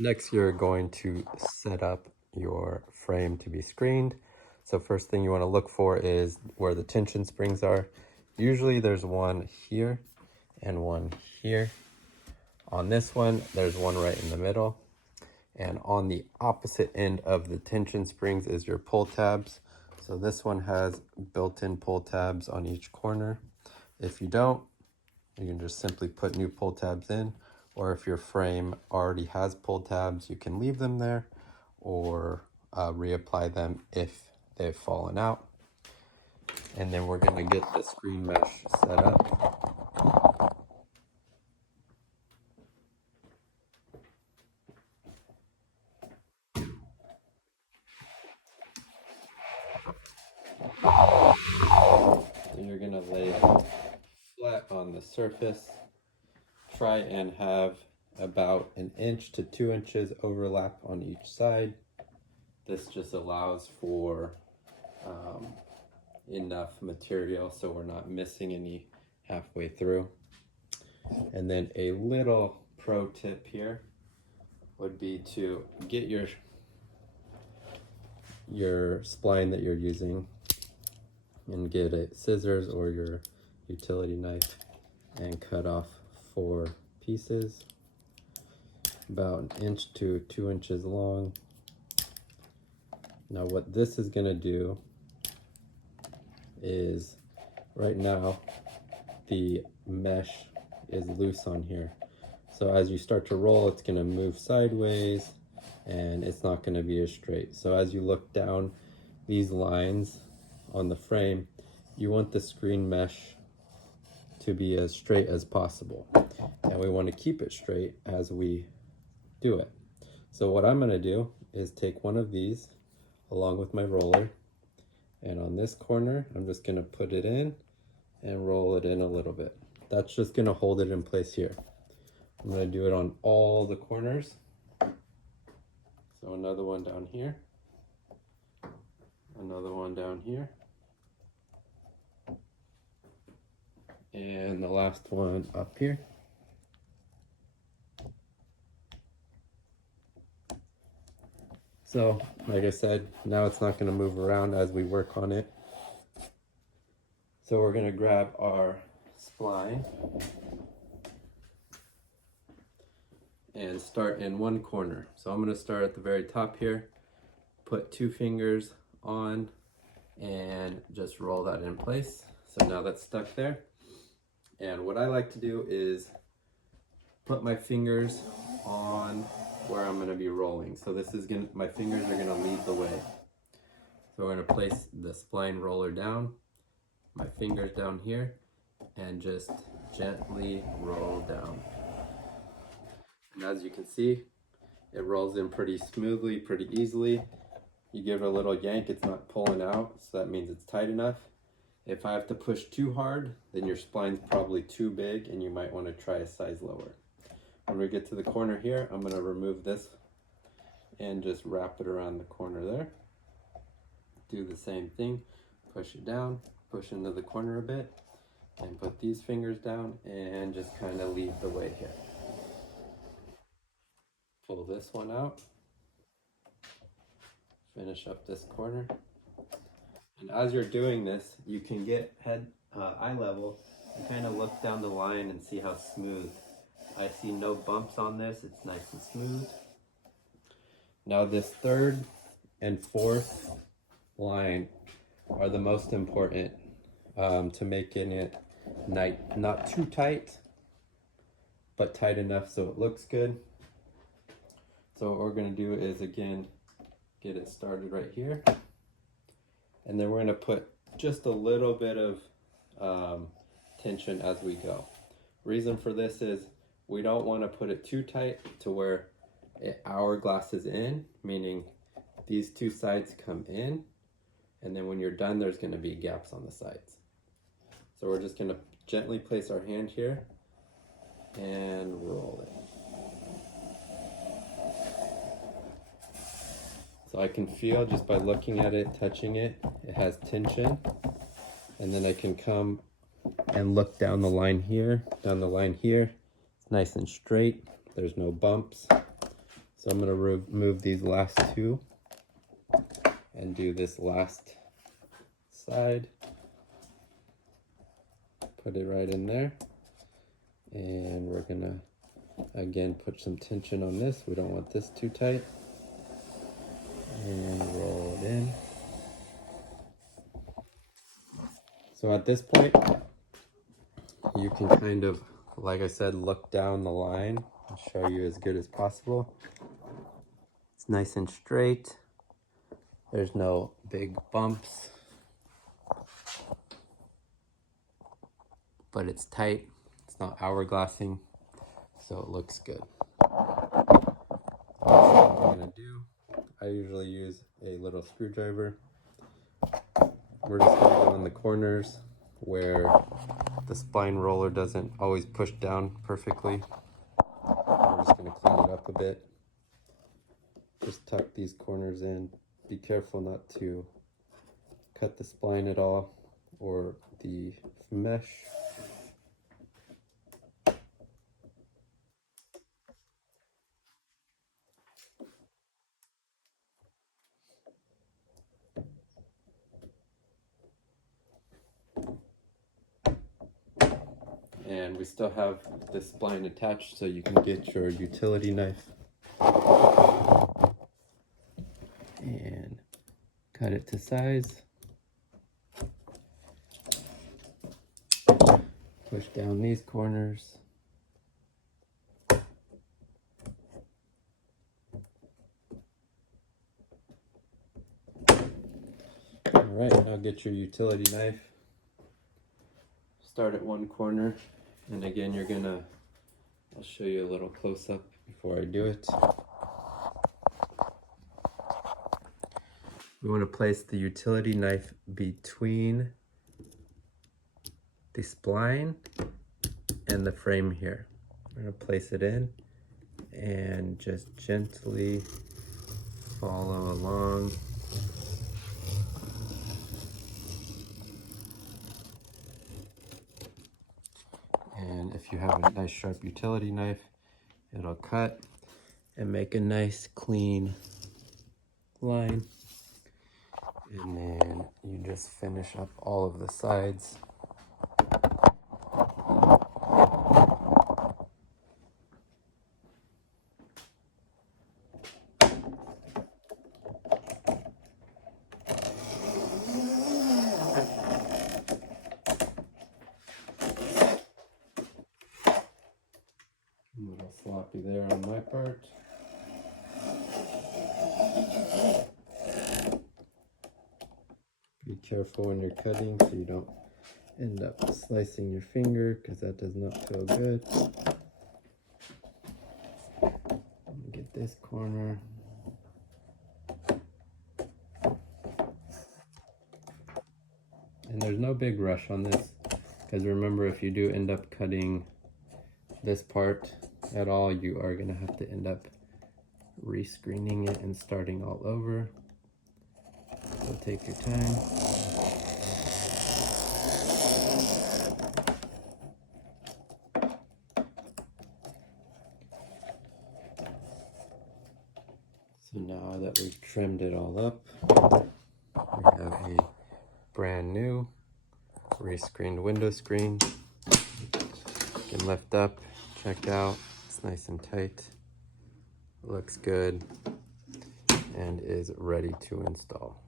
Next, you're going to set up your frame to be screened. So first thing you want to look for is where the tension springs are. Usually there's one here and one here. On this one, there's one right in the middle. And on the opposite end of the tension springs is your pull tabs. So this one has built-in pull tabs on each corner. If you don't, you can just simply put new pull tabs in, or if your frame already has pull tabs, you can leave them there or reapply them if they've fallen out. And then we're gonna get the screen mesh set up. So you're gonna lay it flat on the surface. Try and have about 1 inch to 2 inches overlap on each side. This just allows for enough material so we're not missing any halfway through. And then a little pro tip here would be to get your spline that you're using and get a scissors or your utility knife and cut off 4 pieces about 1 inch to 2 inches long. Now what this is going to do is, right now the mesh is loose on here, so as you start to roll it's going to move sideways and it's not going to be as straight. So as you look down these lines on the frame, you want the screen mesh to be as straight as possible, and we want to keep it straight as we do it. So what I'm going to do is take one of these along with my roller, and on this corner I'm just going to put it in and roll it in a little bit. That's just going to hold it in place here. I'm going to do it on all the corners. So another one down here, another one down here, and the last one up here. So, like I said, now it's not going to move around as we work on it. So we're going to grab our spline and start in one corner. So I'm going to start at the very top here, put 2 fingers on, and just roll that in place. So now that's stuck there. And what I like to do is put my fingers on where I'm going to be rolling. So this is going to, my fingers are going to lead the way. So we're going to place the spline roller down, my fingers down here, and just gently roll down. And as you can see, it rolls in pretty smoothly, pretty easily. You give it a little yank, it's not pulling out, so that means it's tight enough. If I have to push too hard, then your spline's probably too big and you might want to try a size lower. When we get to the corner here, I'm going to remove this and just wrap it around the corner there. Do the same thing, push it down, push into the corner a bit, and put these fingers down and just kind of lead the way here. Pull this one out, finish up this corner. And as you're doing this, you can get eye level and kind of look down the line and see how smooth. I see no bumps on this, it's nice and smooth. Now this 3rd and 4th line are the most important to making it not too tight, but tight enough so it looks good. So what we're going to do is, again, get it started right here. And then we're going to put just a little bit of tension as we go. Reason for this is we don't want to put it too tight to where it hourglasses in, meaning these 2 sides come in, and then when you're done there's going to be gaps on the sides. So we're just going to gently place our hand here and roll it. So I can feel just by looking at it, touching it, it has tension. And then I can come and look down the line here, It's nice and straight. There's no bumps. So I'm going to remove these last two and do this last side. Put it right in there. And we're going to, again, put some tension on this. We don't want this too tight. And roll it in. So at this point, you can kind of, like I said, look down the line and show you as good as possible. It's nice and straight. There's no big bumps, but it's tight. It's not hourglassing, so it looks good. What I'm gonna do, I usually use a little screwdriver. We're just gonna go in the corners where the spline roller doesn't always push down perfectly. We're just gonna clean it up a bit. Just tuck these corners in. Be careful not to cut the spline at all or the mesh. And we still have the spline attached, so you can get your utility knife and cut it to size. Push down these corners. All right, now get your utility knife. Start at one corner, and again, I'll show you a little close up before I do it. We want to place the utility knife between the spline and the frame here. We're going to place it in and just gently follow along. And if you have a nice sharp utility knife, it'll cut and make a nice clean line. And then you just finish up all of the sides. A little sloppy there on my part. Be careful when you're cutting so you don't end up slicing your finger, because that does not feel good. Get this corner. And there's no big rush on this, because remember, if you do end up cutting this part at all, you are going to have to end up rescreening it and starting all over. So take your time. So now that we've trimmed it all up, we have a brand new rescreened window screen. You can lift up, check out, it's nice and tight, looks good, and is ready to install.